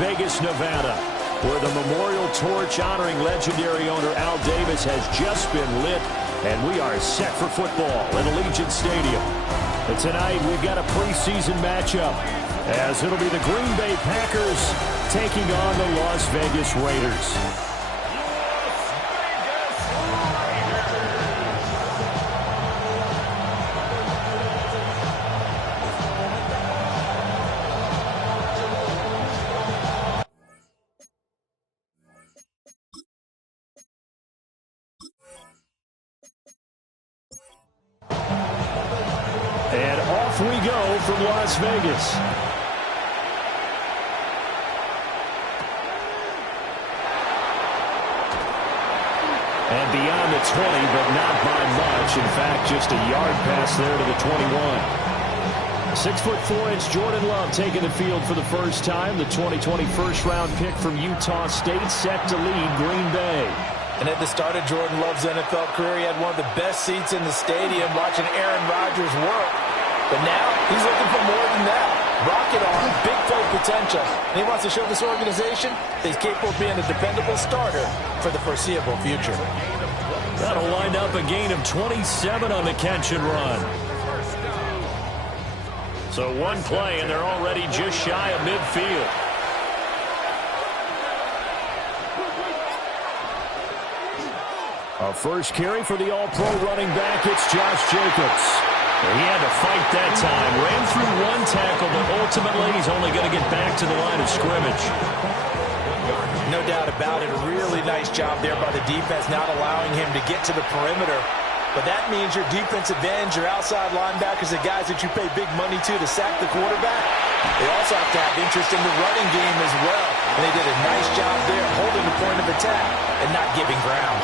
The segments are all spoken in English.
Vegas, Nevada, where the memorial torch honoring legendary owner Al Davis has just been lit, and we are set for football at Allegiant Stadium. And tonight we've got a preseason matchup, as it'll be the Green Bay Packers taking on the Las Vegas Raiders. And off we go from Las Vegas. And beyond the 20, but not by much. In fact, just a yard pass there to the 21. 6'4" Jordan Love taking the field for the first time. The 2020 first-round pick from Utah State, set to lead Green Bay. And at the start of Jordan Love's NFL career, he had one of the best seats in the stadium watching Aaron Rodgers work. But now he's looking for more than that. Rocket arm, big play potential. And he wants to show this organization that he's capable of being a dependable starter for the foreseeable future. That'll wind up a gain of 27 on the catch and run. So one play, and they're already just shy of midfield. A first carry for the all-pro running back, it's Josh Jacobs. He had to fight that time. Ran through one tackle, but ultimately he's only going to get back to the line of scrimmage. No doubt about it. A really nice job there by the defense, not allowing him to get to the perimeter. But that means your defensive ends, your outside linebackers, the guys that you pay big money to sack the quarterback, they also have to have interest in the running game as well. And they did a nice job there holding the point of attack and not giving ground.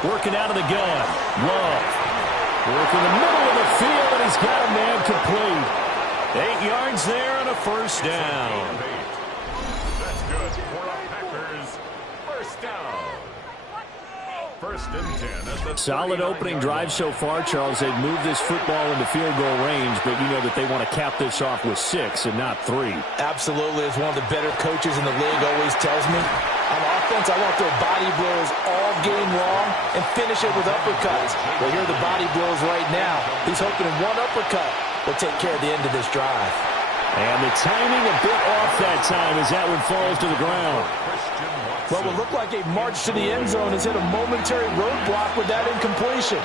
Working out of the gun. Love. Working the middle of the field, and he's got a man complete. 8 yards there and a first down. That's good for the Packers. First down. First and 10. Solid opening drive so far, Charles. They've moved this football into field goal range, but you know that they want to cap this off with 6 and not 3. Absolutely. As one of the better coaches in the league always tells me, on offense, I want to throw body blows all game long and finish it with uppercuts. Well, here are the body blows right now. He's hoping in one uppercut will take care of the end of this drive. And the timing a bit off that time as that one falls to the ground. Well, it looked like a march to the end zone has hit a momentary roadblock with that incompletion.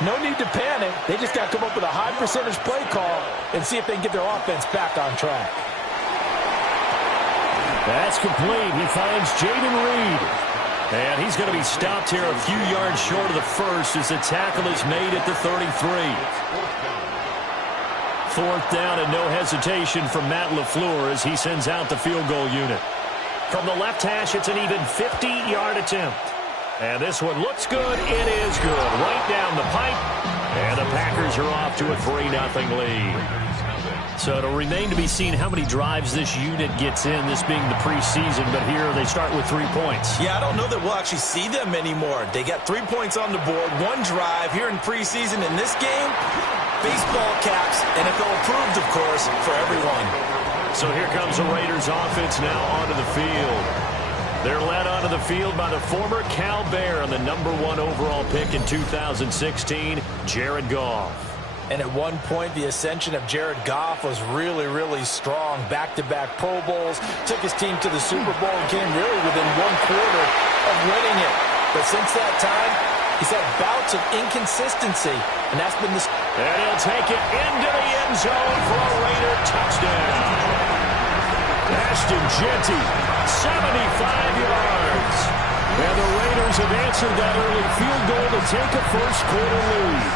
No need to panic. They just got to come up with a high percentage play call and see if they can get their offense back on track. That's complete. He finds Jaden Reed. And he's going to be stopped here a few yards short of the first as the tackle is made at the 33. Fourth down and no hesitation from Matt LaFleur as he sends out the field goal unit. From the left hash, it's an even 50-yard attempt. And this one looks good. It is good. Right down the pipe. And the Packers are off to a 3-0 lead. So it'll remain to be seen how many drives this unit gets in, this being the preseason. But here they start with 3 points. Yeah, I don't know that we'll actually see them anymore. They got 3 points on the board, 1 drive here in preseason. In this game, baseball caps, NFL approved, of course, for everyone. So here comes the Raiders offense now onto the field. They're led onto the field by the former Cal Bear and the #1 overall pick in 2016, Jared Goff. And at one point, the ascension of Jared Goff was really, really strong. Back-to-back Pro Bowls, took his team to the Super Bowl and came really within 1 quarter of winning it. But since that time, he's had bouts of inconsistency, and that's been the... And he'll take it into the end zone for a Raider touchdown. Ashton Jeanty, 75 yards. And the Raiders have answered that early field goal to take a first-quarter lead.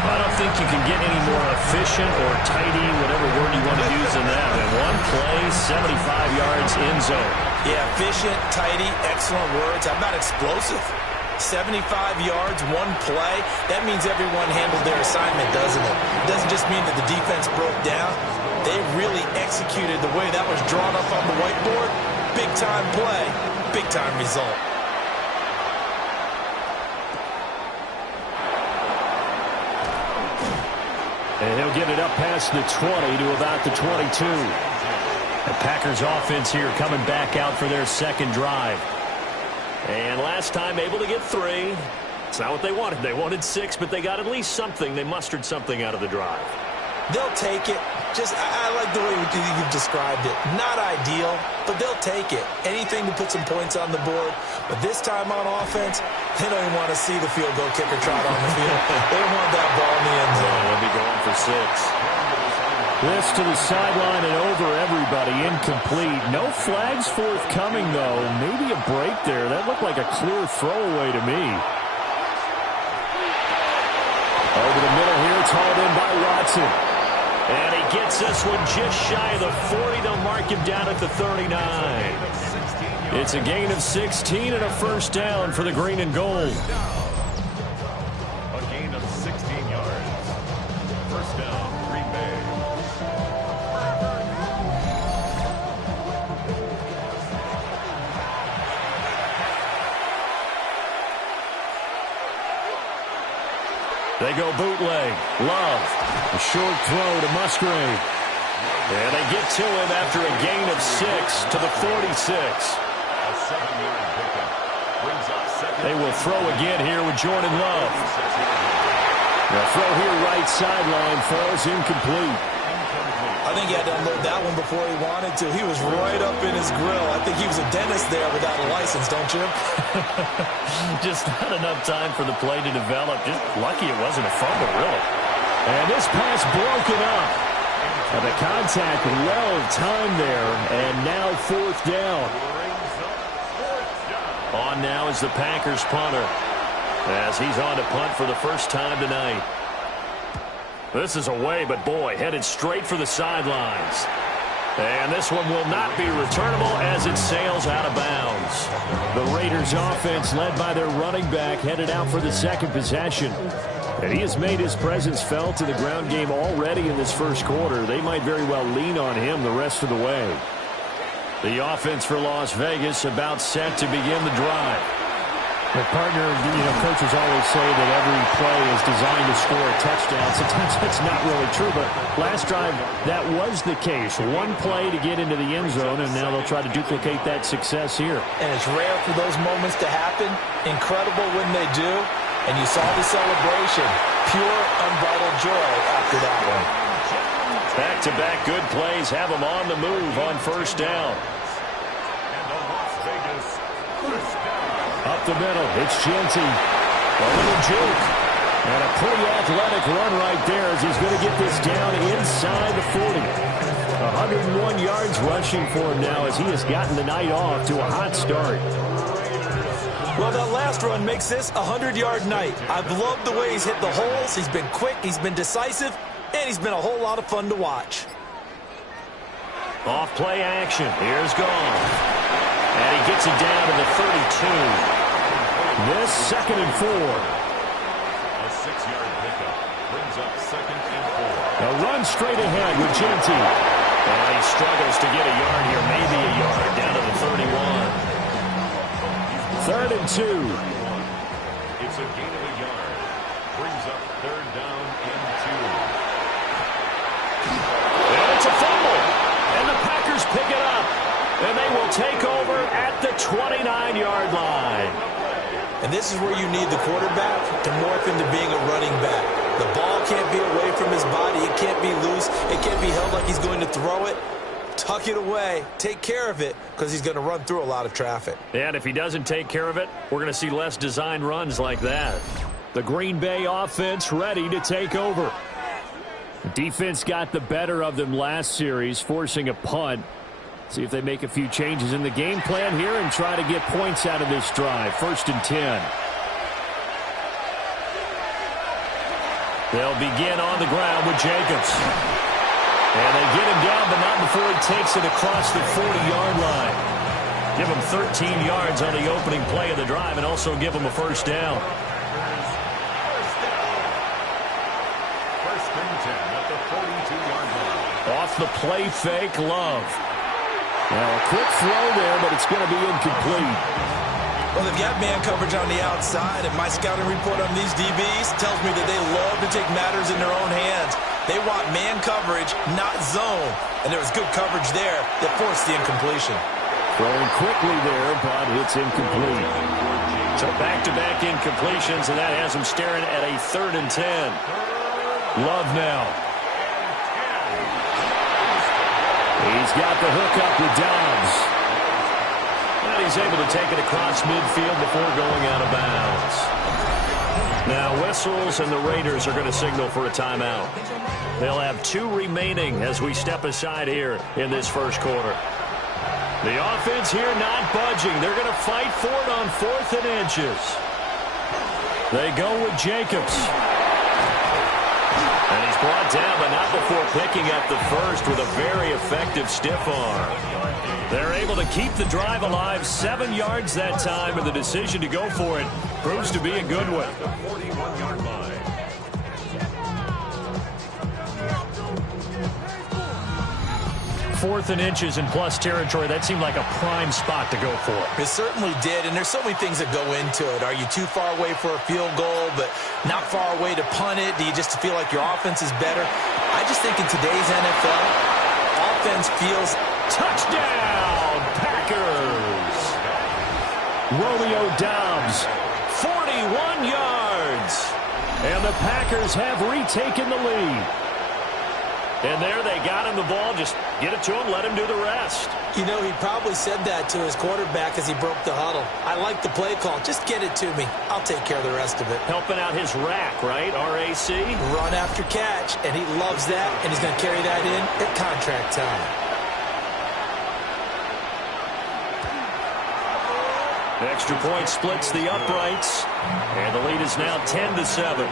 I don't think you can get any more efficient or tidy, whatever word you want to use in that. In one play, 75 yards in zone. Yeah, efficient, tidy, excellent words. How about explosive? 75 yards, 1 play. That means everyone handled their assignment, doesn't it? It doesn't just mean that the defense broke down. They really executed the way that was drawn up on the whiteboard. Big-time play, big-time result. And he'll get it up past the 20 to about the 22. The Packers offense here coming back out for their second drive. And last time able to get 3. It's not what they wanted. They wanted 6, but they got at least something. They mustered something out of the drive. They'll take it. I like the way you've described it. Not ideal, but they'll take it. Anything to put some points on the board. But this time on offense, they don't even want to see the field goal kicker trot on the field. They want that ball in the end zone. They'll be going for 6. This to the sideline and over everybody. Incomplete. No flags forthcoming, though. Maybe a break there. That looked like a clear throwaway to me. Over the middle here, it's hauled in by Watson. And he gets this one just shy of the 40. They'll mark him down at the 39. It's a gain of 16 and a first down for the green and gold. A gain of 16 yards. First down, Green Bay. They go bootleg. Love. A short throw to Musgrave. And they get to him after a gain of 6 to the 46. A 7-yard pickup. Brings up second. They will throw again here with Jordan Love. The throw here right sideline falls incomplete. I think he had to unload that one before he wanted to. He was right up in his grill. I think he was a dentist there without a license, don't you? Just not enough time for the play to develop. Just lucky it wasn't a fumble, really. And this pass broken up. And the contact well timed there. And now fourth down. On now is the Packers punter, as he's on to punt for the first time tonight. This is away, but boy, headed straight for the sidelines. And this one will not be returnable as it sails out of bounds. The Raiders offense, led by their running back, headed out for the second possession. And he has made his presence felt in the ground game already in this first quarter. They might very well lean on him the rest of the way. The offense for Las Vegas about set to begin the drive. Well, partner, coaches always say that every play is designed to score a touchdown. Sometimes that's not really true, but last drive, that was the case. One play to get into the end zone, and now they'll try to duplicate that success here. And it's rare for those moments to happen. Incredible when they do. And you saw the celebration. Pure, unbridled joy after that one. Back-to-back good plays have them on the move on first down. And the Las Vegas first down. Up the middle, it's Genty. A little juke. And a pretty athletic run right there as he's going to get this down inside the 40. 101 yards rushing for him now as he has gotten the night off to a hot start. Well, that last run makes this a 100-yard night. I've loved the way he's hit the holes. He's been quick, he's been decisive, and he's been a whole lot of fun to watch. Off play action. Here's Gone. And he gets it down to the 32. This 2nd and 4. A 6-yard pickup. Brings up 2nd and 4. A run straight ahead with Genty. And he struggles to get a yard here. Maybe a yard down to the 31. 3rd and 2. It's a gain of a yard. Brings up 3rd down and 2. And it's a fumble. And the Packers pick it up. And they will take over at the 29-yard line. And this is where you need the quarterback to morph into being a running back. The ball can't be away from his body. It can't be loose. It can't be held like he's going to throw it. Tuck it away. Take care of it because he's going to run through a lot of traffic. And if he doesn't take care of it, we're going to see less designed runs like that. The Green Bay offense ready to take over. The defense got the better of them last series, forcing a punt. See if they make a few changes in the game plan here and try to get points out of this drive. 1st and 10. They'll begin on the ground with Jacobs. And they get him down, but not before he takes it across the 40-yard line. Give him 13 yards on the opening play of the drive and also give him a first down. First and 10 at the 42-yard line. Off the play fake, Love. Now, a quick throw there, but it's going to be incomplete. Well, they've got man coverage on the outside, and my scouting report on these DBs tells me that they love to take matters in their own hands. They want man coverage, not zone. And there was good coverage there that forced the incompletion. Throwing quickly there, but it's incomplete. So back-to-back incompletions, and that has him staring at a 3rd and 10. Love now. He's got the hook up with Dobbs. And he's able to take it across midfield before going out of bounds. Now whistles, and the Raiders are going to signal for a timeout. They'll have 2 remaining as we step aside here in this first quarter. The offense here not budging. They're going to fight for it on 4th and inches. They go with Jacobs. And he's brought down, but not before picking up the first with a very effective stiff arm. They're able to keep the drive alive, 7 yards that time, and the decision to go for it proves to be a good one. 41-yard line. 4th and inches in plus territory. That seemed like a prime spot to go for. It certainly did, and there's so many things that go into it. Are you too far away for a field goal, but not far away to punt it? Do you just feel like your offense is better? I just think in today's NFL, offense feels... Touchdown, Packers! Romeo Dobbs. 41 yards. And the Packers have retaken the lead. And there they got him the ball. Just get it to him, let him do the rest. You know, he probably said that to his quarterback as he broke the huddle. I like the play call. Just get it to me. I'll take care of the rest of it. Helping out his rack, right? R-A-C? Run after catch, and he loves that, and he's going to carry that in at contract time. Extra point splits the uprights, and the lead is now 10-7.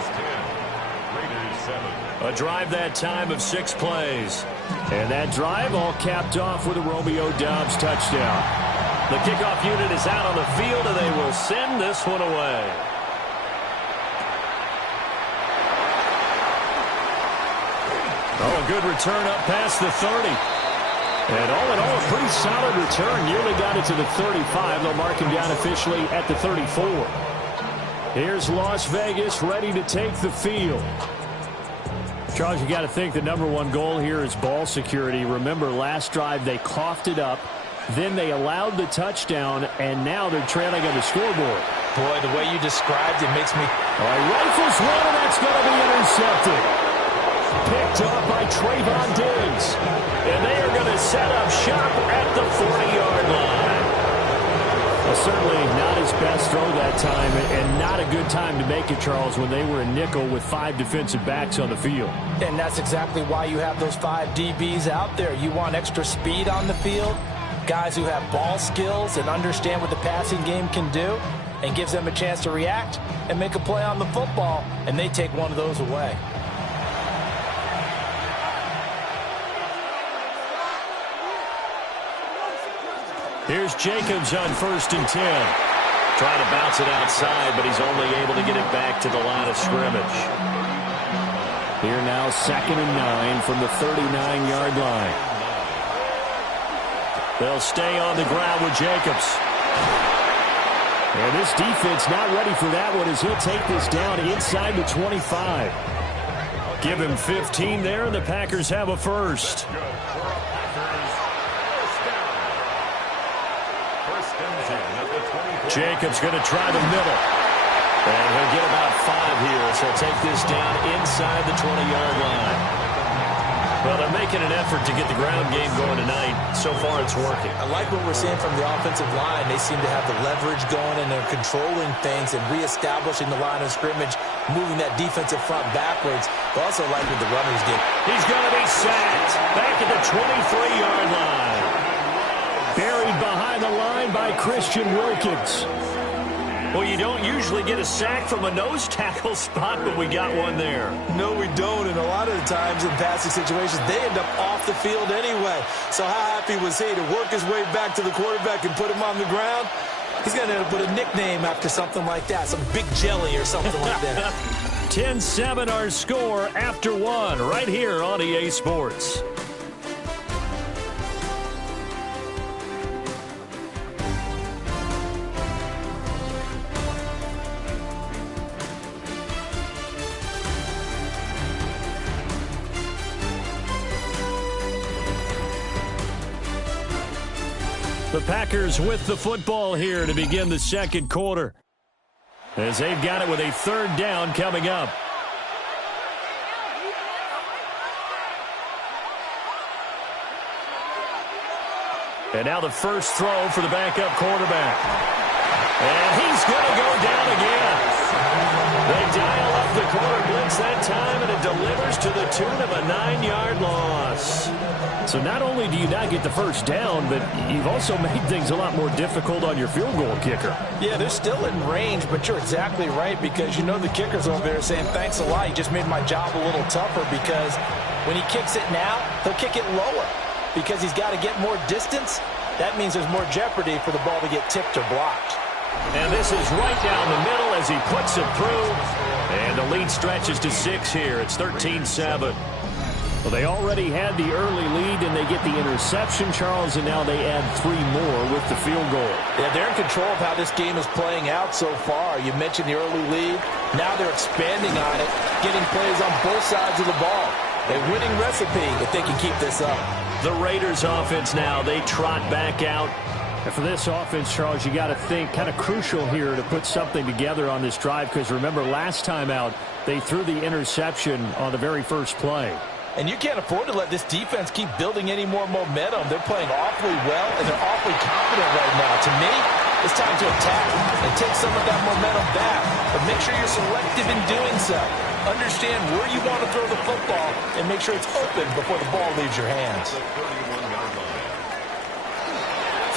A drive that time of 6 plays. And that drive all capped off with a Romeo Dobbs touchdown. The kickoff unit is out on the field, and they will send this one away. Oh, a good return up past the 30. And all in all, a pretty solid return. Nearly got it to the 35. They'll mark him down officially at the 34. Here's Las Vegas ready to take the field. Charles, you got to think the #1 goal here is ball security. Remember, last drive they coughed it up. Then they allowed the touchdown, and now they're trailing on the scoreboard. Boy, the way you described it makes me... All right, rifles one, and that's going to be intercepted. Picked up by Trayvon Diggs. And they are going to set up shop at the 40-yard line. Well, certainly not his best throw that time, and not a good time to make it, Charles, when they were in nickel with 5 defensive backs on the field. And that's exactly why you have those 5 DBs out there. You want extra speed on the field, guys who have ball skills and understand what the passing game can do, and gives them a chance to react and make a play on the football, and they take one of those away. Here's Jacobs on 1st and 10. Trying to bounce it outside, but he's only able to get it back to the line of scrimmage. Here now 2nd and 9 from the 39-yard line. They'll stay on the ground with Jacobs. And this defense not ready for that one as he'll take this down inside the 25. Give him 15 there, and the Packers have a first. Jacobs going to try the middle. And he'll get about 5 here, so he'll take this down inside the 20-yard line. Well, they're making an effort to get the ground game going tonight. So far, it's working. I like what we're seeing from the offensive line. They seem to have the leverage going, and they're controlling things and reestablishing the line of scrimmage, moving that defensive front backwards. But also like what the runners did. He's going to be sacked back at the 23-yard line. Buried behind the line by Christian Wilkins. Well, you don't usually get a sack from a nose tackle spot, but we got one there. No, we don't, and a lot of the times in passing situations, they end up off the field anyway. So how happy was he to work his way back to the quarterback and put him on the ground? He's going to end up with a nickname after something like that, some Big Jelly or something like that. 10-7 our score after 1 right here on EA Sports. The Packers with the football here to begin the second quarter, as they've got it with a third down coming up. And now the first throw for the backup quarterback. And he's going to go down again. They dial up the corner blitz that time, and it delivers to the tune of a 9-yard loss. So not only do you not get the first down, but you've also made things a lot more difficult on your field goal kicker. Yeah, they're still in range, but you're exactly right, because you know the kicker's over there saying, thanks a lot, you just made my job a little tougher, because when he kicks it now, he'll kick it lower. Because he's got to get more distance, that means there's more jeopardy for the ball to get tipped or blocked. And this is right down the middle as he puts it through. And the lead stretches to 6 here. It's 13-7. Well, they already had the early lead, and they get the interception, Charles, and now they add 3 more with the field goal. Yeah, they're in control of how this game is playing out so far. You mentioned the early lead. Now they're expanding on it, getting plays on both sides of the ball. A winning recipe if they can keep this up. The Raiders offense now, they trot back out. And for this offense, Charles, you got to think kind of crucial here to put something together on this drive, because remember last time out, they threw the interception on the very first play. And you can't afford to let this defense keep building any more momentum. They're playing awfully well, and they're awfully confident right now. To me, it's time to attack and take some of that momentum back. But make sure you're selective in doing so. Understand where you want to throw the football and make sure it's open before the ball leaves your hands.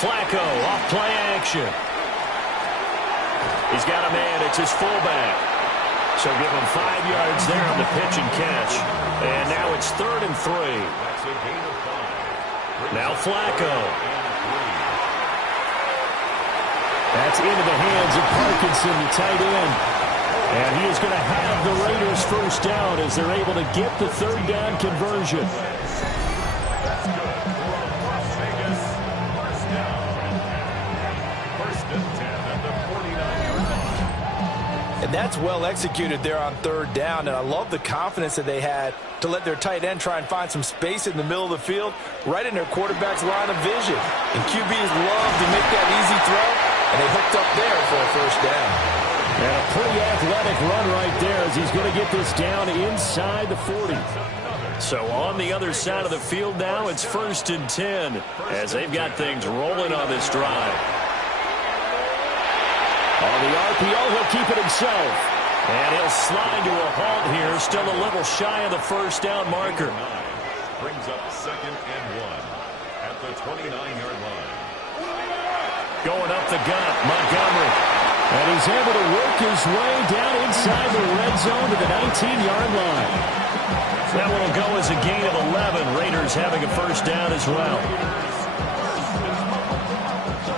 Flacco off play action. He's got a man. It's his fullback. So give him 5 yards there on the pitch and catch. And now it's 3rd and 3. Now Flacco. That's into the hands of Parkinson, the tight end. And he is going to have the Raiders first down as they're able to get the 3rd down conversion. And that's well executed there on 3rd down, and I love the confidence that they had to let their tight end try and find some space in the middle of the field, right in their quarterback's line of vision. And QBs love to make that easy throw, and they hooked up there for a first down. And a pretty athletic run right there as he's going to get this down inside the 40. So on the other side of the field now, it's 1st and 10 as they've got things rolling on this drive. On the RPO, he'll keep it himself. And he'll slide to a halt here, still a little shy of the first down marker. Brings up 2nd and 1 at the 29-yard line. Going up the gut, Montgomery. And he's able to work his way down inside the red zone to the 19-yard line. That one will go as a gain of 11. Raiders having a first down as well.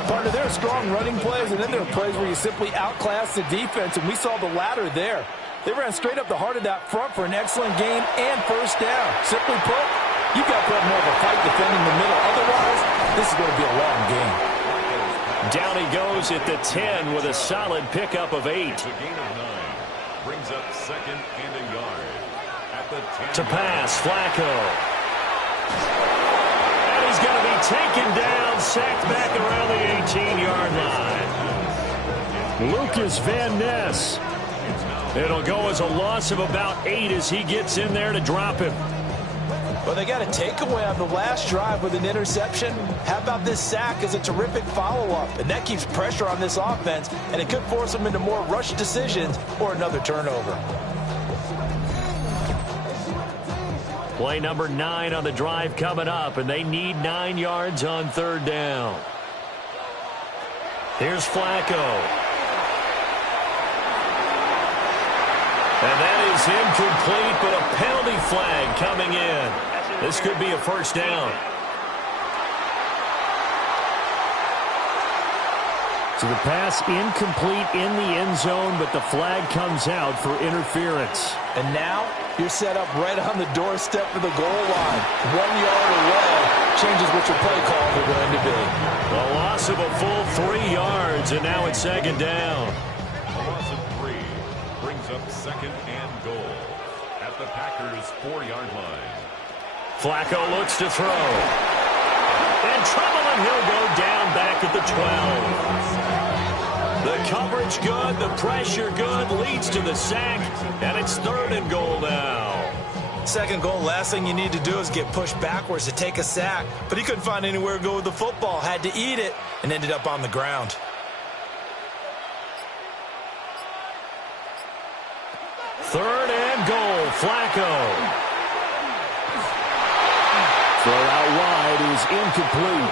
Partner, there are strong running plays, and then there are plays where you simply outclass the defense, and we saw the latter there. They ran straight up the heart of that front for an excellent gain and first down. Simply put, you've got to put more of a fight defending the middle. Otherwise, this is going to be a long game. Down he goes at the 10 with a solid pickup of 8. It's a gain of 9. Brings up 2nd and a yard at the 10. To pass, Flacco. And he's going to be taken down, sacked back around the 18-yard line. Lucas Van Ness. It'll go as a loss of about 8 as he gets in there to drop him. Well, they got a takeaway on the last drive with an interception. How about this sack as a terrific follow-up? And that keeps pressure on this offense, and it could force them into more rush decisions or another turnover. Play number 9 on the drive coming up, and they need 9 yards on 3rd down. Here's Flacco. And that is incomplete, but a penalty flag coming in. This could be a first down. So the pass incomplete in the end zone, but the flag comes out for interference. And now you're set up right on the doorstep of the goal line. 1 yard away changes what your play calls are going to be. A loss of a full 3 yards, and now it's 2nd down. A loss of 3 brings up 2nd and goal at the Packers' 4-yard line. Flacco looks to throw. In trouble, and he'll go down back at the 12. The coverage good, the pressure good, leads to the sack, and it's 3rd and goal now. Second goal, last thing you need to do is get pushed backwards to take a sack. But he couldn't find anywhere to go with the football, had to eat it, and ended up on the ground. Third and goal, Flacco. Throw out wide is incomplete.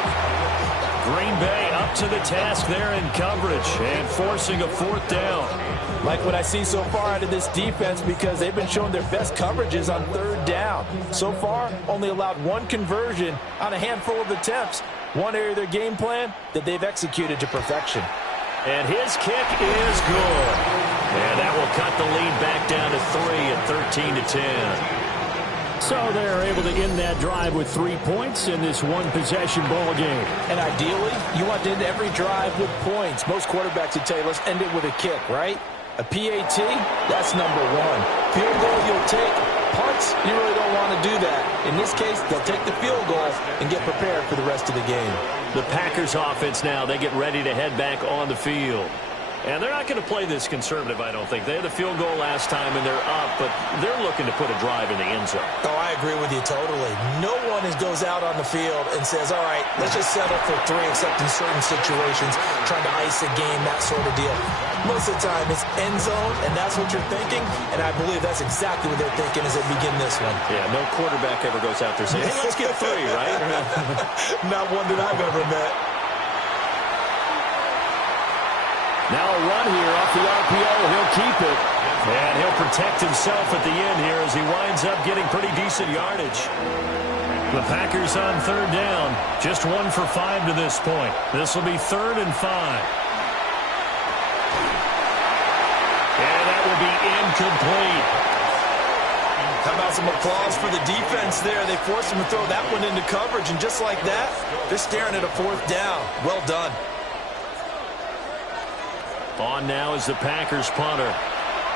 Green Bay up to the task there in coverage and forcing a 4th down. Like what I see so far out of this defense, because they've been showing their best coverages on 3rd down. So far, only allowed 1 conversion on a handful of attempts. One area of their game plan that they've executed to perfection. And his kick is good. And that will cut the lead back down to 3 at 13-10. So they're able to end that drive with 3 points in this one-possession ball game. And ideally, you want to end every drive with points. Most quarterbacks would tell you, let's end it with a kick, right? A PAT, that's number 1. Field goal you'll take. Punts, you really don't want to do that. In this case, they'll take the field goal and get prepared for the rest of the game. The Packers offense now, they get ready to head back on the field. And they're not going to play this conservative, I don't think. They had the field goal last time, and they're up, but they're looking to put a drive in the end zone. Oh, I agree with you totally. No one goes out on the field and says, all right, let's just settle for 3, except in certain situations, trying to ice a game, that sort of deal. Most of the time, it's end zone, and that's what you're thinking, and I believe that's exactly what they're thinking as they begin this one. Yeah, no quarterback ever goes out there saying, hey, let's get 3, right? Not one that I've ever met. Now a run here off the RPO. He'll keep it. And he'll protect himself at the end here as he winds up getting pretty decent yardage. The Packers on 3rd down. Just 1 for 5 to this point. This will be 3rd and 5. And that will be incomplete. How about some applause for the defense there? They forced him to throw that one into coverage, and just like that, they're staring at a 4th down. Well done. On now is the Packers punter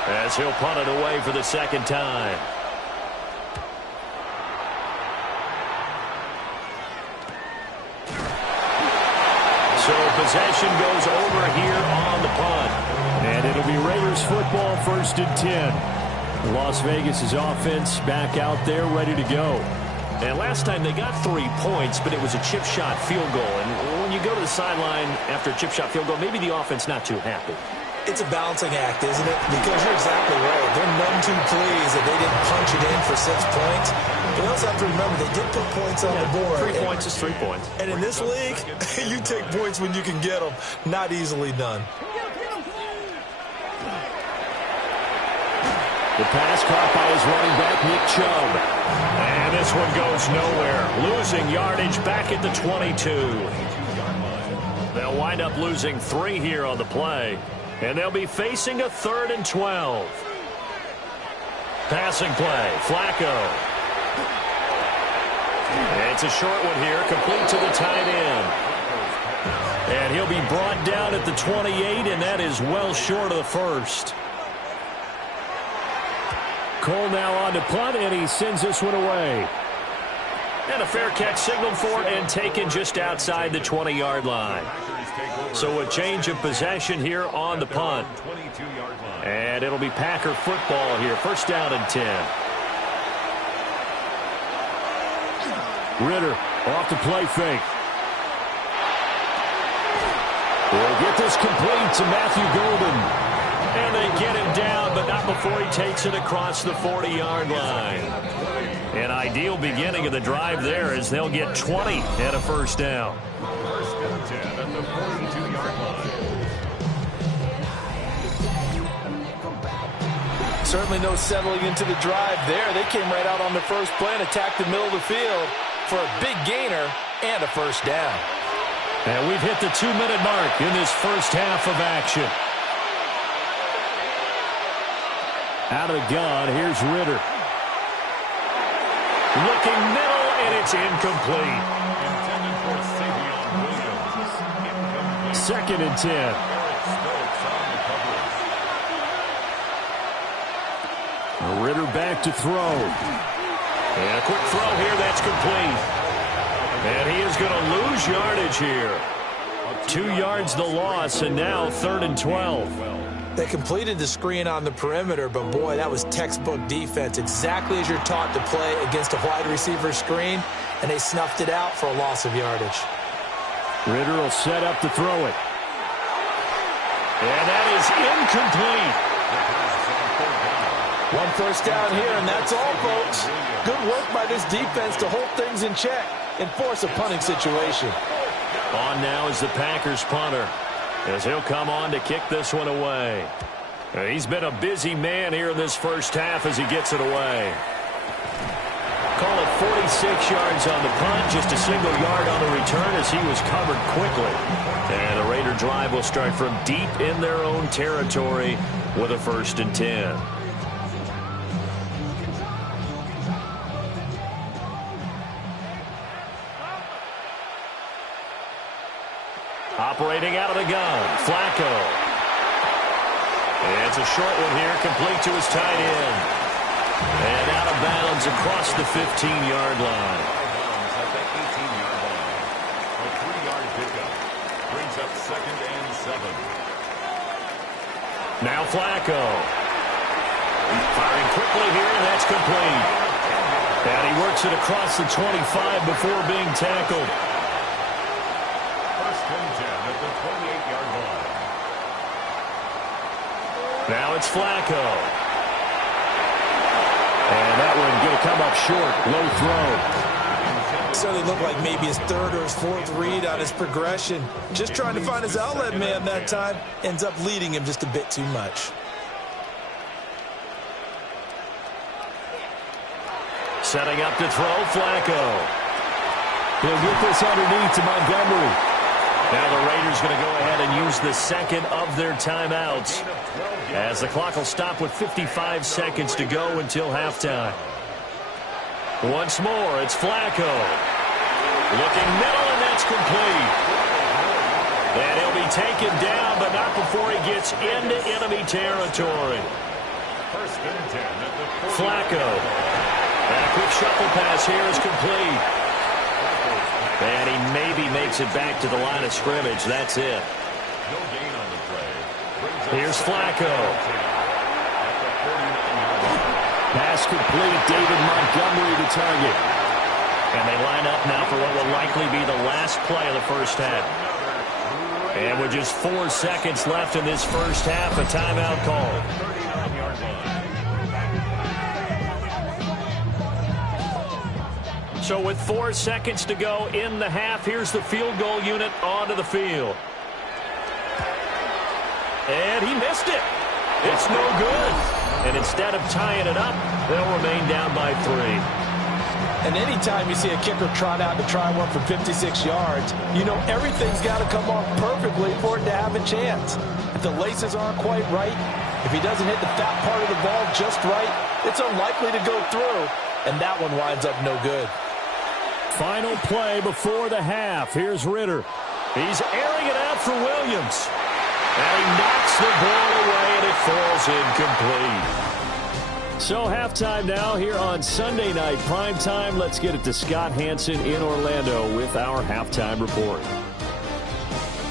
as he'll punt it away for the 2nd time. So possession goes over here on the punt. And it'll be Raiders football, 1st and 10. Las Vegas' offense back out there ready to go. And last time they got 3 points, but it was a chip shot field goal. And when you go to the sideline after a chip shot field goal, maybe the offense not too happy. It's a balancing act, isn't it? Because you're exactly right. They're none too pleased that they didn't punch it in for 6 points. But you also have to remember, they did put points on the board. 3 points is 3 points. And in this league, you take points when you can get them. Not easily done. The pass caught by his running back, Nick Chubb. And this one goes nowhere. Losing yardage back at the 22. They'll wind up losing 3 here on the play. And they'll be facing a 3rd and 12. Passing play, Flacco. It's a short one here, complete to the tight end. And he'll be brought down at the 28, and that is well short of the 1st. Cole now on to punt, and he sends this one away. And a fair catch signaled for and taken just outside the 20-yard line. So a change of possession here on the punt. And it'll be Packer football here. 1st down and 10. Ritter off the play fake. We'll get this complete to Matthew Golden. And they get him down, but not before he takes it across the 40-yard line. An ideal beginning of the drive there as they'll get 20 and a 1st down. 1st and 10 at the 42-yard line. Certainly no settling into the drive there. They came right out on the first play and attacked the middle of the field for a big gainer and a 1st down. And we've hit the 2-minute mark in this first half of action. Out of the gun, here's Ritter. Looking middle, and it's incomplete. Intended for Savion Williams. 2nd and 10. Ritter back to throw. And a quick throw here, that's complete. And he is he's going to lose yardage here. 2 yards the loss, and now 3rd and 12. They completed the screen on the perimeter, but boy, that was textbook defense. Exactly as you're taught to play against a wide receiver screen, and they snuffed it out for a loss of yardage. Ritter will set up to throw it. And that is incomplete. 1 first down here, and that's all, folks. Good work by this defense to hold things in check and force a punting situation. On now is the Packers punter, as he'll come on to kick this one away. He's been a busy man here in this first half as he gets it away. Call it 46 yards on the punt, just a single yard on the return as he was covered quickly. And the Raider drive will start from deep in their own territory with a 1st and 10. Operating out of the gun, Flacco. And it's a short one here, complete to his tight end. And out of bounds across the 15-yard line. At the 18-yard line. A 3-yard pickup brings up 2nd and 7. Now Flacco. Firing quickly here, and that's complete. And he works it across the 25 before being tackled. 1st and 10 at the 28-yard line. Now it's Flacco. And that one going to come up short. Low throw. Certainly looked like maybe his 3rd or his 4th read on his progression. Just trying to find his outlet man that time. Ends up leading him just a bit too much. Setting up to throw, Flacco. He'll get this underneath to Montgomery. Now the Raiders going to go ahead and use the 2nd of their timeouts, as the clock will stop with 55 seconds to go until halftime. Once more, it's Flacco. Looking middle, and that's complete. And he'll be taken down, but not before he gets into enemy territory. 1st and 10 at the 40. Flacco. And a quick shuffle pass here is complete. And he maybe makes it back to the line of scrimmage. That's it. No gain on the play. Here's Flacco. Pass complete. David Montgomery to target. And they line up now for what will likely be the last play of the first half. And with just 4 seconds left in this first half, a timeout call. So with 4 seconds to go in the half, here's the field goal unit onto the field. And he missed it. It's no good. And instead of tying it up, they'll remain down by 3. And anytime you see a kicker trot out to try one for 56 yards, you know everything's got to come off perfectly for it to have a chance. If the laces aren't quite right, if he doesn't hit the fat part of the ball just right, it's unlikely to go through. And that one winds up no good. Final play before the half. Here's Ritter. He's airing it out for Williams. And he knocks the ball away, and it falls incomplete. So halftime now here on Sunday Night Primetime. Let's get it to Scott Hansen in Orlando with our halftime report.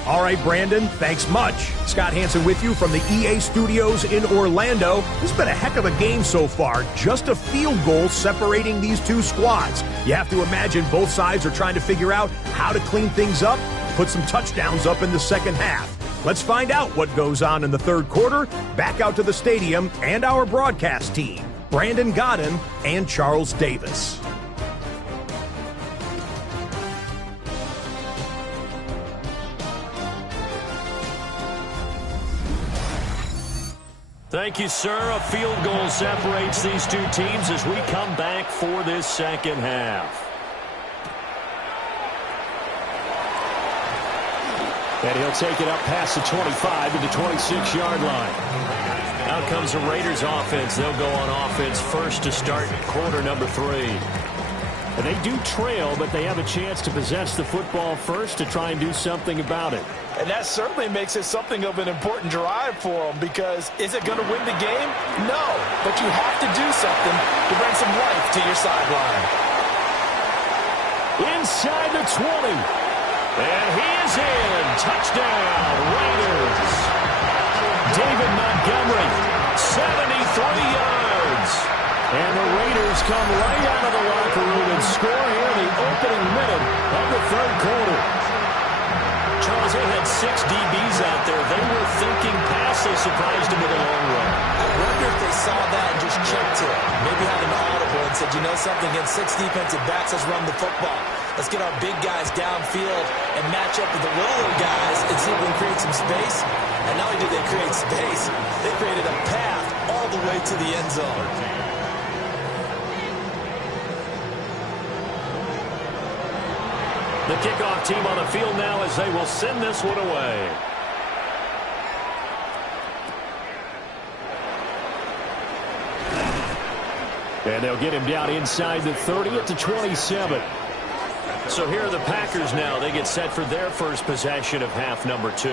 All right, Brandon, thanks much. Scott Hansen with you from the EA Studios in Orlando. This has been a heck of a game so far. Just a field goal separating these two squads. You have to imagine both sides are trying to figure out how to clean things up, put some touchdowns up in the second half. Let's find out what goes on in the third quarter. Back out to the stadium and our broadcast team, Brandon Godden and Charles Davis. Thank you, sir. A field goal separates these two teams as we come back for this second half. And he'll take it up past the 25 to the 26-yard line. Out comes the Raiders offense. They'll go on offense first to start quarter number 3. And they do trail, but they have a chance to possess the football first to try and do something about it. And that certainly makes it something of an important drive for them, because is it going to win the game? No, but you have to do something to bring some life to your sideline. inside the 20. And he is in. Touchdown, Raiders. David Montgomery, 73 yards. And the Raiders come right out of the locker room and score here in the opening minute of the third quarter. Charles, they had 6 DBs out there. They were thinking pass. They surprised him with a long run. I wonder if they saw that and just checked to it. Maybe had an audible and said, you know something, against 6 defensive backs, let's run the football. Let's get our big guys downfield and match up with the littler guys and see if we can create some space. And not only did they create space, they created a path all the way to the end zone. The kickoff team on the field now as they will send this one away. And they'll get him down inside the 30 at the 27. So here are the Packers now. They get set for their first possession of half number 2.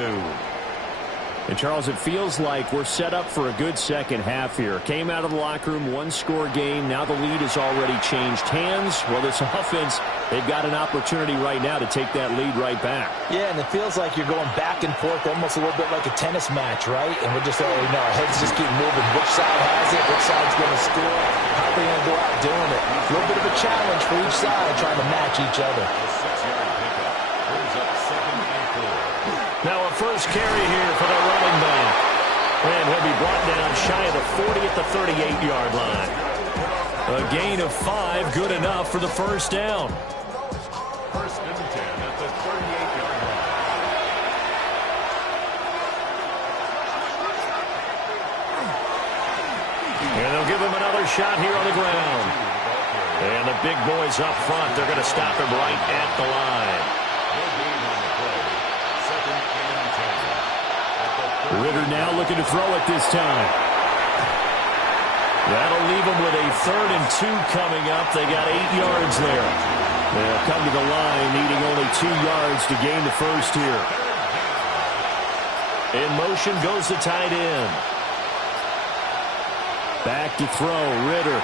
And, Charles, it feels like we're set up for a good second half here. Came out of the locker room, one-score game. Now the lead has already changed hands. Well, this offense, they've got an opportunity right now to take that lead right back. Yeah, and it feels like you're going back and forth almost a little bit like a tennis match, right? And we're just already know our heads just keep moving. Which side has it? Which side's going to score? How are they going to go out doing it? A little bit of a challenge for each side trying to match each other. Now a first carry here for the running back. And he'll be brought down shy of the 40 at the 38-yard line. A gain of 5, good enough for the first down. First and 10 at the 38-yard line. And they'll give him another shot here on the ground. And the big boys up front, they're going to stop him right at the line. Ritter now looking to throw it this time. That'll leave them with a 3rd and 2 coming up. They got 8 yards there. They'll come to the line needing only 2 yards to gain the first here. In motion goes the tight end. Back to throw, Ritter.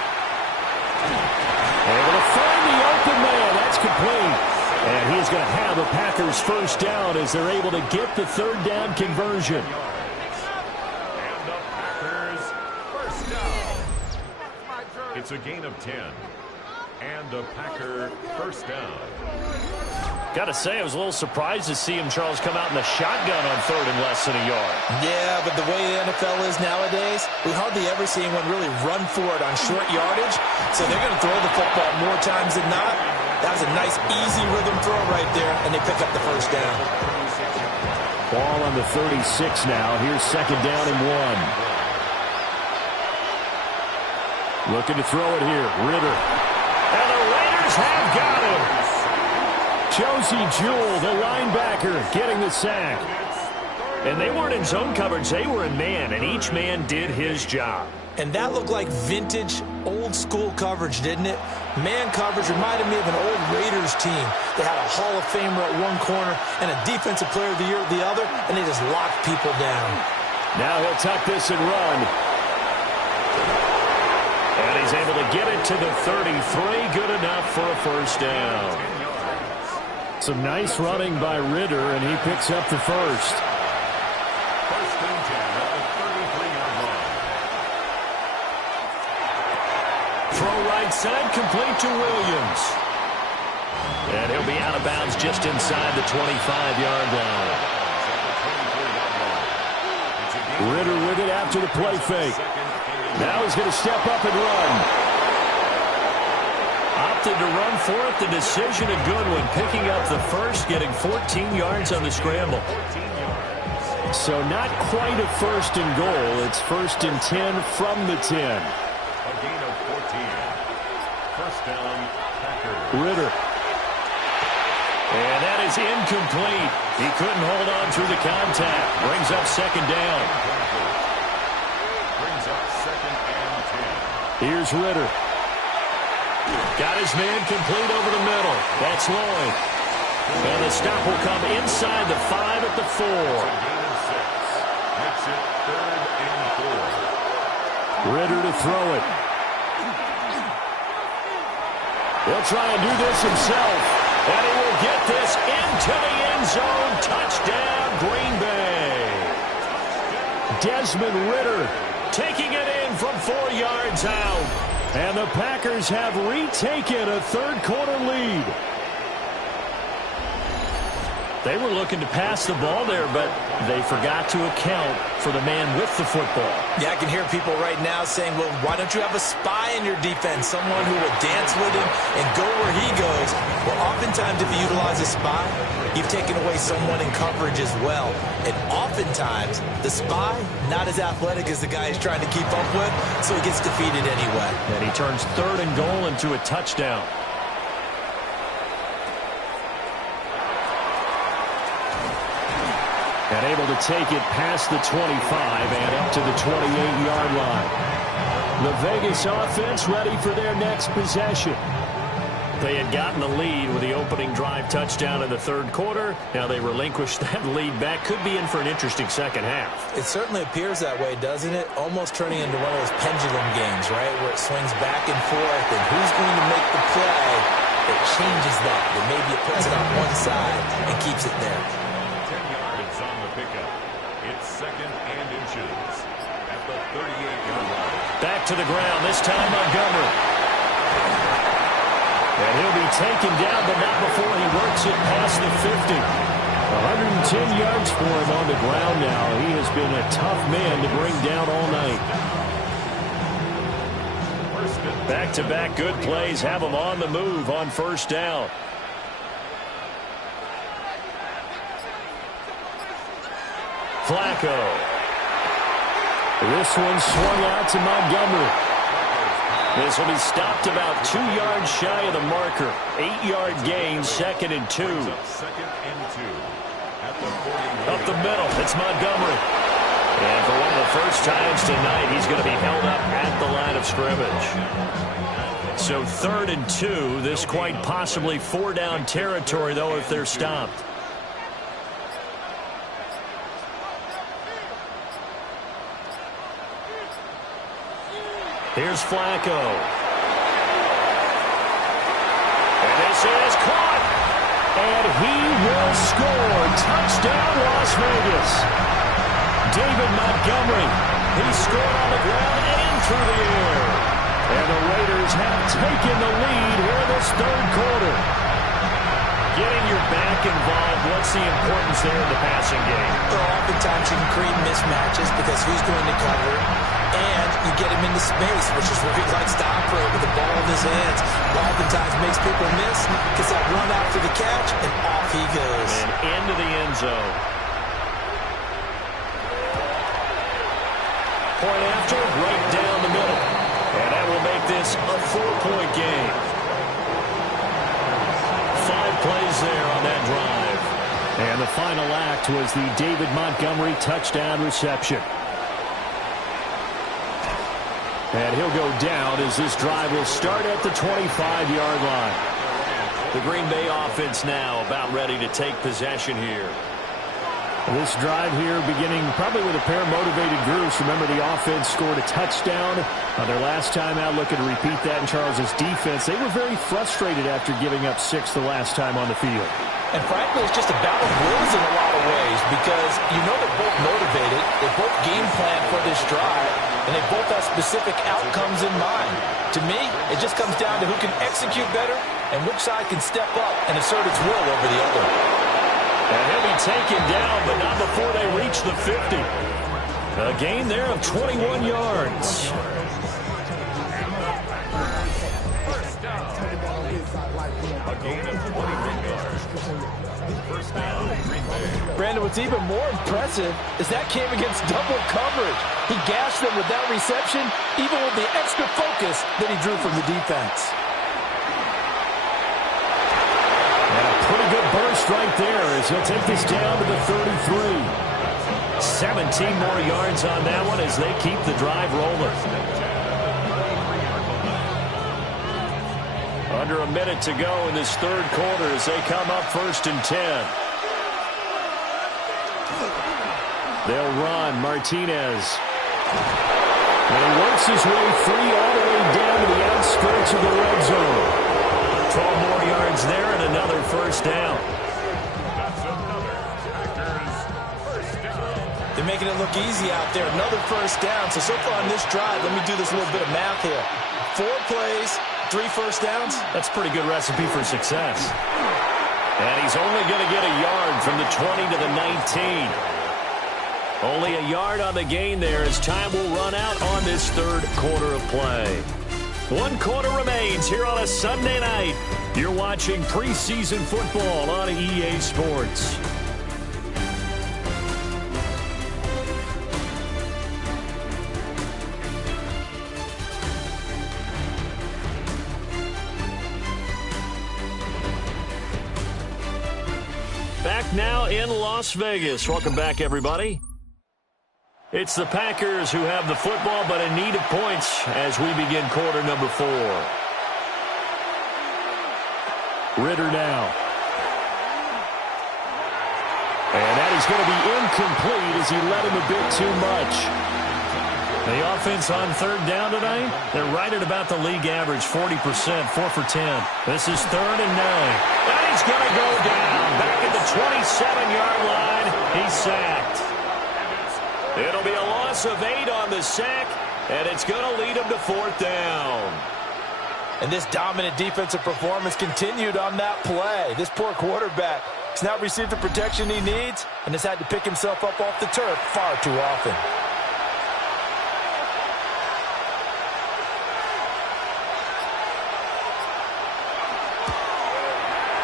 Able to find the open man. That's complete. And he's going to have a Packers first down as they're able to get the 3rd down conversion. And the Packers first down. It's a gain of 10. And a Packer first down. Got to say, I was a little surprised to see him, Charles, come out in the shotgun on 3rd and less than a yard. Yeah, but the way the NFL is nowadays, we hardly ever see anyone really run for it on short yardage. So they're going to throw the football more times than not. That was a nice, easy rhythm throw right there, and they pick up the first down. Ball on the 36 now. Here's 2nd down and 1. Looking to throw it here. Ritter. And the Raiders have got him. Josie Jewell, the linebacker, getting the sack. And they weren't in zone coverage. They were in man, and each man did his job. And that looked like vintage, old-school coverage, didn't it? Man coverage reminded me of an old Raiders team. They had a Hall of Famer at one corner and a Defensive Player of the Year at the other, and they just locked people down. Now he'll tuck this and run. And he's able to get it to the 33. Good enough for a first down. Some nice running by Ritter, and he picks up the first. First and 10 at the 33-yard line. Throw right side, complete to Williams. And he'll be out of bounds just inside the 25-yard line. Ritter with it after the play fake. Now he's going to step up and run. Opted to run for it. The decision a good one. Picking up the first, getting 14 yards on the scramble. So not quite a first and goal. It's 1st and 10 from the 10. A gain of 14. First down, Packers. Ritter. And that is incomplete. He couldn't hold on through the contact. Brings up 2nd down. Brings up 2nd and 10. Here's Ritter. Got his man complete over the middle. That's Lloyd. And the stop will come inside the 5 at the 4. Gain of 6. Makes it 3rd and 4. Ritter to throw it. He'll try and do this himself. And Desmond Ridder taking it in from 4 yards out. And the Packers have retaken a third-quarter lead. They were looking to pass the ball there, but they forgot to account for the man with the football. Yeah, I can hear people right now saying, well, why don't you have a spy in your defense, someone who will dance with him and go where he goes? Well, oftentimes if you utilize a spy, you've taken away someone in coverage as well. And oftentimes, the spy, not as athletic as the guy he's trying to keep up with, so he gets defeated anyway. And he turns 3rd and goal into a touchdown. And able to take it past the 25 and up to the 28-yard line. The Vegas offense ready for their next possession. They had gotten the lead with the opening drive touchdown in the third quarter. Now they relinquished that lead back. Could be in for an interesting second half. It certainly appears that way, doesn't it? Almost turning into one of those pendulum games, right, where it swings back and forth, and who's going to make the play that changes that? Then maybe it puts it on one side and keeps it there. 10 yards on the pickup. It's 2nd and inches at the 38-yard line. Back to the ground, this time Montgomery. And he'll be taken down, but not before he works it past the 50. 110 yards for him on the ground now. He has been a tough man to bring down all night. Back-to-back good plays have him on the move on first down. Flacco. This one swung out to Montgomery. This will be stopped about 2 yards shy of the marker. 8-yard gain, 2nd and 2. 2nd and 2 at the 40. Up the middle, it's Montgomery. And for one of the first times tonight, he's going to be held up at the line of scrimmage. So 3rd and 2, this quite possibly 4-down territory, though, if they're stopped. Here's Flacco. And this is caught. And he will score. Touchdown, Las Vegas. David Montgomery. He scored on the ground and through the air. And the Raiders have taken the lead here in this third quarter. Getting your back involved, what's the importance there in the passing game? Well, oftentimes you can create mismatches because who's going to cover it? And you get him into space, which is where he likes to operate with the ball in his hands. Oftentimes makes people miss, gets that run after the catch, and off he goes. And into the end zone. Point after, right down the middle. And that will make this a 4-point game. 5 plays there on that drive. And the final act was the David Montgomery touchdown reception. And he'll go down as this drive will start at the 25-yard line. The Green Bay offense now about ready to take possession here. This drive here beginning probably with a pair of motivated groups. Remember, the offense scored a touchdown on their last time out. Looking to repeat that in Charles's defense. They were very frustrated after giving up 6 the last time on the field. And frankly, it's just a battle of wills in a lot of ways because you know they're both motivated. They both game plan for this drive, and they both have specific outcomes in mind. To me, it just comes down to who can execute better and which side can step up and assert its will over the other. And he'll be taken down, but not before they reach the 50. A gain there of 21 yards. A gain of 21 yards. First down, Green Bay. Brandon, what's even more impressive is that came against double coverage. He gashed them with that reception, even with the extra focus that he drew from the defense. And a pretty good burst right there as he'll take this down to the 33. 17 more yards on that one as they keep the drive rolling. Under a minute to go in this third quarter as they come up 1st and 10. They'll run Martinez. And he works his way free all the way down to the outskirts of the red zone. 12 more yards there and another first down. That's another Packers first down. They're making it look easy out there. Another first down. So far on this drive, let me do this little bit of math here. 4 plays, 3 first downs. That's a pretty good recipe for success. And he's only going to get a yard from the 20 to the 19. Only a yard on the gain there as time will run out on this third quarter of play. 1 quarter remains here on a Sunday night. You're watching preseason football on EA Sports. Back now in Las Vegas. Welcome back, everybody. It's the Packers who have the football, but in need of points as we begin quarter number 4. Ritter now. And that is going to be incomplete as he led him a bit too much. The offense on third down tonight, they're right at about the league average, 40%, 4 for 10. This is 3rd and 9. And he's going to go down back at the 27-yard line. He's sacked. It'll be a loss of 8 on the sack, and it's going to lead him to 4th down. And this dominant defensive performance continued on that play. This poor quarterback has not received the protection he needs and has had to pick himself up off the turf far too often.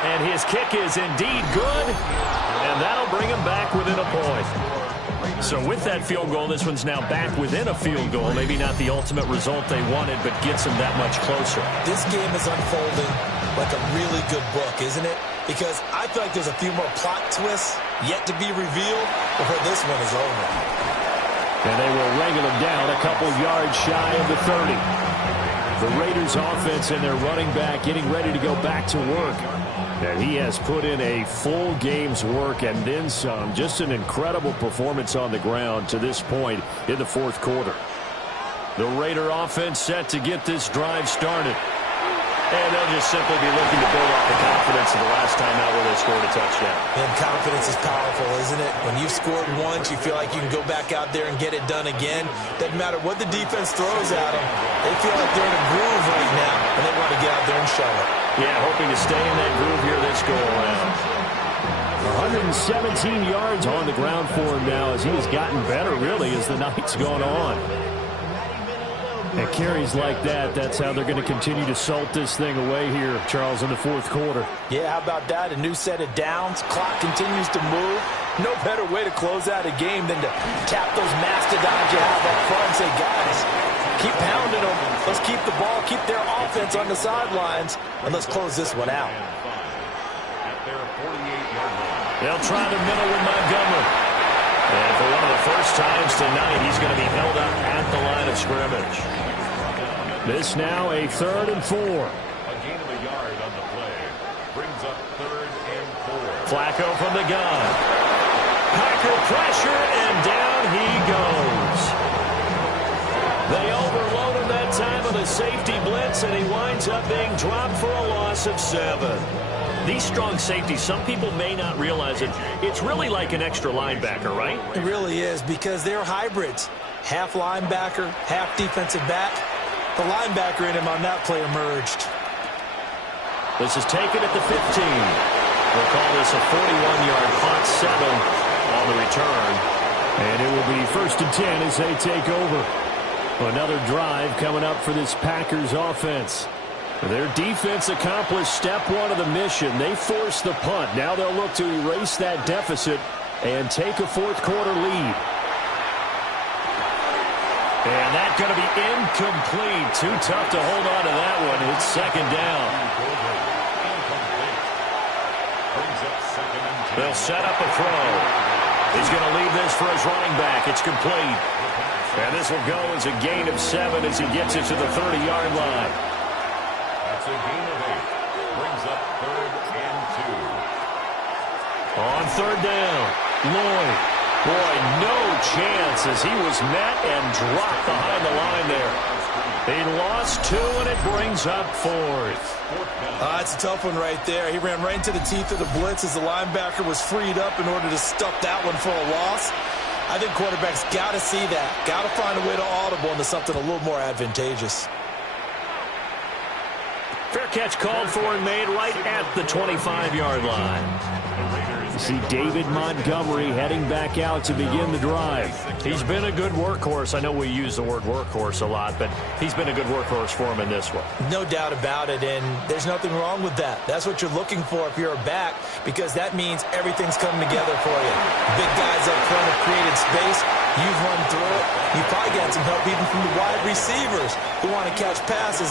And his kick is indeed good, and that'll bring him back within a point. So with that field goal, this one's now back within a field goal. Maybe not the ultimate result they wanted, but gets them that much closer. This game is unfolding like a really good book, isn't it? Because I feel like there's a few more plot twists yet to be revealed before this one is over. And they will wrangle him down a couple yards shy of the 30. The Raiders offense and their running back getting ready to go back to work. And he has put in a full game's work and then some. Just an incredible performance on the ground to this point in the 4th quarter. The Raider offense set to get this drive started. And they'll just simply be looking to build off the confidence of the last time out where they scored a touchdown. And confidence is powerful, isn't it? When you've scored once, you feel like you can go back out there and get it done again. Doesn't matter what the defense throws at them. They feel like they're in a groove right now, and they want to get out there and show it. Yeah, hoping to stay in that groove here this go-around. 117 yards on the ground for him now as he has gotten better, really, as the night's gone on. And carries like that, that's how they're going to continue to salt this thing away here, Charles, in the 4th quarter. Yeah, how about that? A new set of downs. Clock continues to move. No better way to close out a game than to tap those mastodons you have up front and say, guys, keep pounding them. Let's keep the ball, keep their offense on the sidelines, and let's close this one out. They'll try the middle with Montgomery. And for one of the first times tonight, he's going to be held up at the line of scrimmage. This now a 3rd and 4. A gain of a yard on the play. Brings up 3rd and 4. Flacco from the gun. Packer pressure, and down he goes. They overload him that time with a safety blitz, and he winds up being dropped for a loss of 7. These strong safeties, some people may not realize it. It's really like an extra linebacker, right? It really is, because they're hybrids. Half linebacker, half defensive back. The linebacker in him on that play emerged. This is taken at the 15. We'll call this a 41-yard punt, 7 on the return. And it will be 1st and 10 as they take over. Another drive coming up for this Packers offense. Their defense accomplished step 1 of the mission. They forced the punt. Now they'll look to erase that deficit and take a 4th quarter lead. And that's going to be incomplete. Too tough to hold on to that one. It's 2nd down. They'll set up a throw. He's going to leave this for his running back. It's complete. And this will go as a gain of 7 as he gets it to the 30-yard line. That's a gain of 8. Brings up 3rd and 2. On 3rd down, Lloyd. Boy, no chance as he was met and dropped behind the line there. He lost 2, and it brings up 4th. It's a tough one right there. He ran right into the teeth of the blitz as the linebacker was freed up in order to stuff that one for a loss. I think quarterbacks got to see that. Got to find a way to audible into something a little more advantageous. Fair catch called for and made right at the 25-yard line. You see David Montgomery heading back out to begin the drive. He's been a good workhorse. I know we use the word workhorse a lot, but he's been a good workhorse for him in this one. No doubt about it, and there's nothing wrong with that. That's what you're looking for if you're a back, because that means everything's coming together for you. Big guys up front have created space. You've run through it. You've probably got some help even from the wide receivers who want to catch passes.